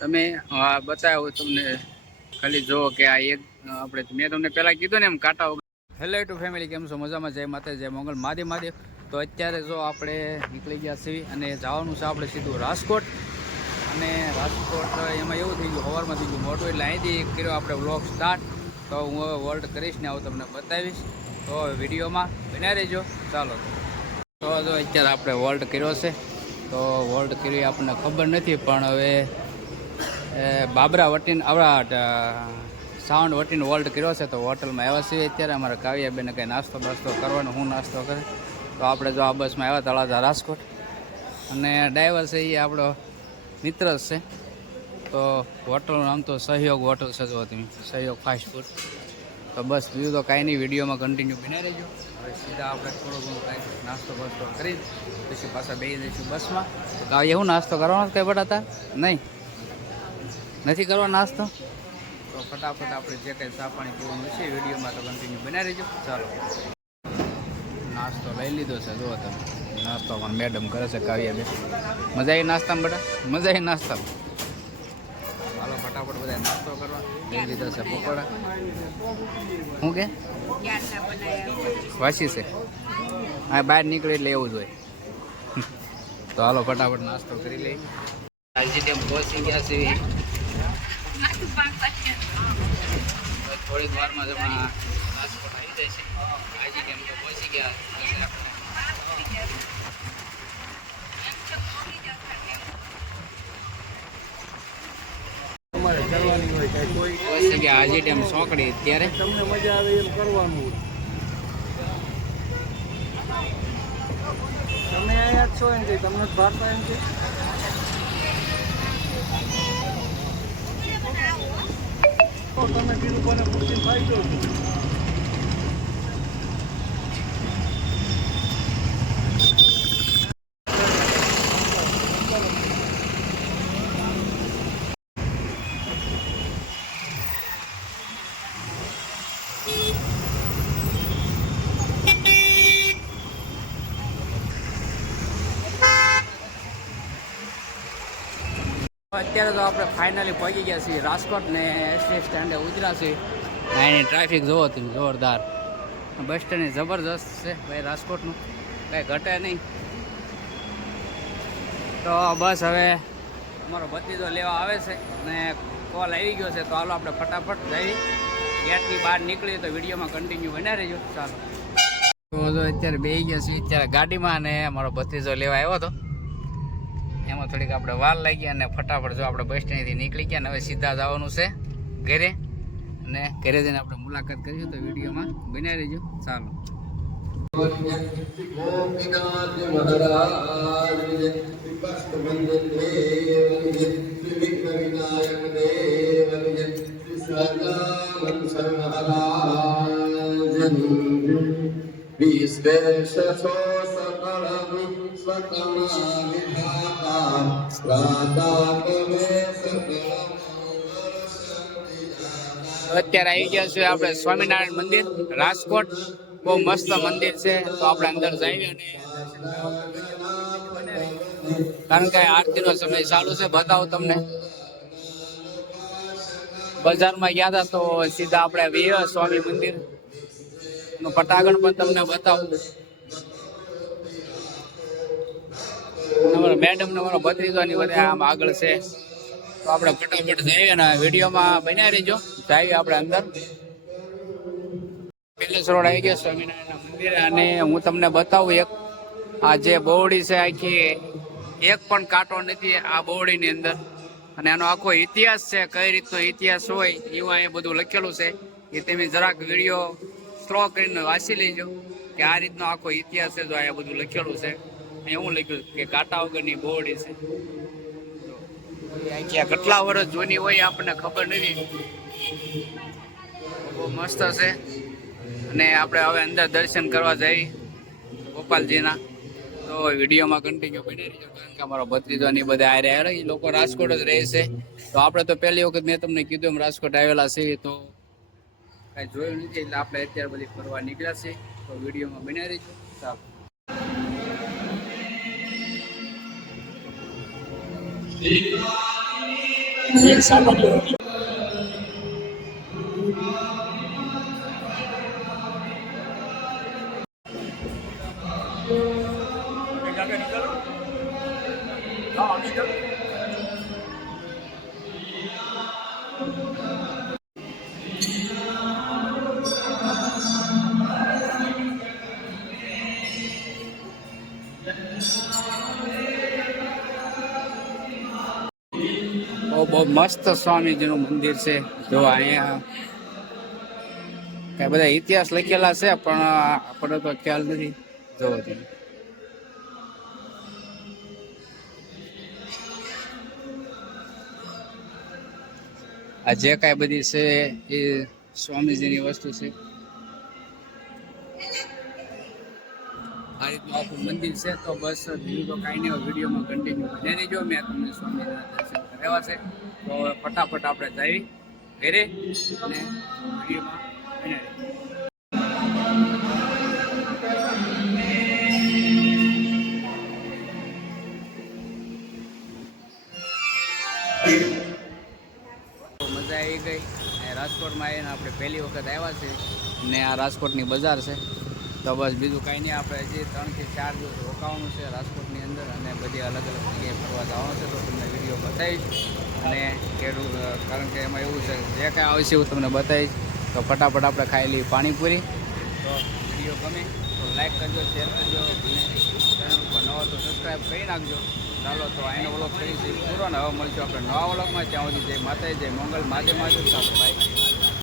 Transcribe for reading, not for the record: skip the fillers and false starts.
તમે બતાવો તમને ખાલી જો કે આ એક આપણે મેં તમને પહેલાં કીધું ને એમ કાંટા વગર. હેલો ટુ ફેમિલી, કેમ છો? મજામાં? જય માતા, જય મંગલ, મહાદેવ મહાદેવ. તો અત્યારે જો આપણે નીકળી ગયા છીએ અને જવાનું છે આપણે સીધું રાજકોટ. અને રાજકોટ એમાં એવું થઈ ગયું, સવારમાં થઈ ગયું મોટું, એટલે અહીંથી કર્યો આપણે વ્લોગ સ્ટાર્ટ. તો હું હવે વર્લ્ડ કરીશ ને આવું તમને બતાવીશ, તો વિડીયોમાં બન્યા રહેજો. ચાલો, તો જો અત્યારે આપણે વર્લ્ડ કર્યો છે. તો વર્લ્ડ કર્યો આપણને ખબર નથી, પણ હવે બાબરા વટીને આપણા સાઉન્ડ વટીને વર્લ્ડ કર્યો છે. તો હોટલમાં આવ્યા છીએ અત્યારે. અમારા કાવ્યાબેને કંઈ નાસ્તો બાસ્તો કરવાનો, હું નાસ્તો કરે. તો આપણે જો આ બસમાં આવ્યા તળાજા રાજકોટ, અને ડ્રાઈવર છે એ આપણો મિત્ર જ છે. તો હોટલનું નામ તો સહયોગ હોટલ છે, જો તમે સહયોગ ફાસ્ટ ફૂડ. તો બસ બીજું તો કાંઈ નહીં, વિડીયોમાં કન્ટિન્યુ બની રહેજો. હવે સીધા આપણે થોડું ઘણું કાંઈ નાસ્તો બાસ્તો કરી પછી પાછા બેસી જઈશું બસમાં. તો કાવ્ય શું નાસ્તો કરવાનો કંઈ બટાતા નહીં નથી કરવાનો નાસ્તો? તો ફટાફટ આપણે જે કંઈ ચા પાણી પીવાનું છે વિડીયોમાં તો કન્ટિન્યુ બના રહેજો. ચાલો, નાસ્તો લઈ લીધો છે, જુઓ તમે. નાસ્તો પણ મેડમ કરે છે, કાવ્યા બે. મજા આવી નાસ્તામાં બેટા? મજા આવી નાસ્તામાં? હાલો ફટાફટ બધા નાસ્તો કરવા. લઈ લીધો છે પકોડા. શું કે વાસી છે? હા, બહાર નીકળે એટલે એવું જ હોય. તો હાલો ફટાફટ નાસ્તો કરી લઈ. આજે તેમ પહોંચી ગયા છે. થોડીક વારમાં જ રાજકોટ આવી જાય છે. આજે તેમ તો પહોંચી ગયા. પહોંચી ગયા આજે ટાઈમ સોંકડી. અત્યારે તમને મજા આવે એમ કરવાનું. તમે અહીંયા જ છો એમ કે તમને જ ભારતા એમ કે તમે કીધું કોને પૂછીને ફાયદો. અત્યારે તો આપણે ફાઇનલી પહોંચી ગયા છીએ રાજકોટ ને એસટી સ્ટેન્ડે ઉતર્યા છીએ. અહીંની ટ્રાફિક જોવો તમે, જોરદાર. બસ સ્ટેન્ડ જબરદસ્ત છે ભાઈ રાજકોટનું, કાંઈ ઘટે નહીં. તો બસ હવે અમારો ભત્રીજો લેવા આવે છે અને કોલ આવી ગયો છે. તો હાલો આપણે ફટાફટ જઈ ગેટની બહાર નીકળીએ. તો વિડીયોમાં કન્ટિન્યુ બન્યા રહેજો. ચાલો, તો અત્યારે બેસી ગયા છીએ અત્યારે ગાડીમાં, અને અમારો ભત્રીજો લેવા આવ્યો હતો. એમાં થોડીક આપણે વાર લાગી અને ફટાફટ જો આપણે બસ સ્ટેન્ડથી નીકળી ગયા. અને હવે સીધા જવાનું છે ઘરે, અને ઘરે જઈને આપણે મુલાકાત કરીશું. તો વિડીયોમાં બન્યા રહેજો. ચાલો, અત્યારે આવી ગયા છે આપણે સ્વામિનારાયણ મંદિર રાજકોટ. બહુ મસ્ત મંદિર છે. તો આપણે અંદર જઈએ, અને કારણ કે આરતીનો સમય ચાલુ છે. બતાવો તમને. બજારમાં ગયા હતા તો સીધા આપણે વિહર સ્વામી મંદિર નું પટાગણ પણ તમને બતાવું. અમારા મેડમ ને અમારો ભત્રીજો ની બધા આમ આગળ છે. તો આપણે ફટાફટ જઈએ અને વિડીયોમાં બન્યા રહીજો. જઈએ આપણે અંદર. પેલેસ રોડ આવી ગયા સ્વામિનારાયણ મંદિર, અને હું તમને બતાવું એક આ જે બોવડી છે આખી, એક પણ કાંટો નથી આ બોવડીની અંદર. અને આનો આખો ઇતિહાસ છે, કઈ રીતનો ઇતિહાસ હોય એવું અહીંયા બધું લખેલું છે. એ તમે જરાક વિડીયો સ્લો કરીને વાંચી લેજો કે આ રીતનો આખો ઇતિહાસ છે. જો અહીંયા બધું લખેલું છે. એવું લખ્યું કે કાંટા વગરની બોવડી છે. આખી કેટલા વર્ષ જૂની હોય આપણને ખબર નથી. બહુ મસ્ત છે. અને આપણે હવે અંદર દર્શન કરવા જઈએ ગોપાલજીના. તો વિડીયોમાં કન્ટિન્યુ બની રહીજો, કારણ કે અમારો ભત્રીજોની બધા આ રહ્યા એ લોકો રાજકોટ જ રહે છે. તો આપણે તો પહેલી વખત મેં તમને કીધું એમ રાજકોટ આવેલા છીએ, તો કાંઈ જોયું નથી, એટલે આપણે અત્યારે બધી ફરવા નીકળ્યા છીએ. તો વિડીયોમાં બની રહીજો. ચાલો, એક સામાન્ય રોગી બહુ મસ્ત સ્વામીજીનું મંદિર છે. જો અહીંયા કઈ બધા ઇતિહાસ લખેલા છે પણ આપણને તો ખ્યાલ નથી. જોવો તમે આ જે કાંઈ બધી છે એ સ્વામીજીની વસ્તુ છે. આ રીતનું આખું મંદિર છે. તો બસ બીજું તો કાંઈ નહીં. વિડીયોમાં કન્ટિન્યુ બને રહેજો. મેં તમને સ્વામીજીના દર્શન કરાવ્યા છે. તો હવે ફટાફટ આપણે જઈ ઘરે અને વિડીયોમાં બને રહેજો. મજા આવી ગઈ. રાજકોટમાં આવીને આપણે પહેલી વખત આવ્યા છે ને આ રાજકોટની બજાર છે. તો બસ બીજું કાંઈ નહીં. આપણે હજી 3 થી 4 દિવસ રોકાવાનું છે રાજકોટની અંદર અને બધી અલગ અલગ જગ્યાએ ફરવા જવાનું છે. તો તમને વિડીયો બતાવીશ અને કારણ કે એમાં એવું છે જે કાંઈ આવશે એવું તમને બતાવીશ. તો ફટાફટ આપણે ખાઈ લઈએ પાણીપુરી. તો વિડીયો ગમે તો લાઈક કરજો, શેર કરજો અને ચેનલ ઉપર નવો તો સબસ્ક્રાઈબ કરી નાખજો. ચાલો તો આનો વ્લોગ કરી પૂરો ને હવે મળીશું આપણે નવા વ્લોગમાં. ત્યાં સુધી જય માતાજી, જય મંગલ, મહાદેવ મહાદેવ. બાય.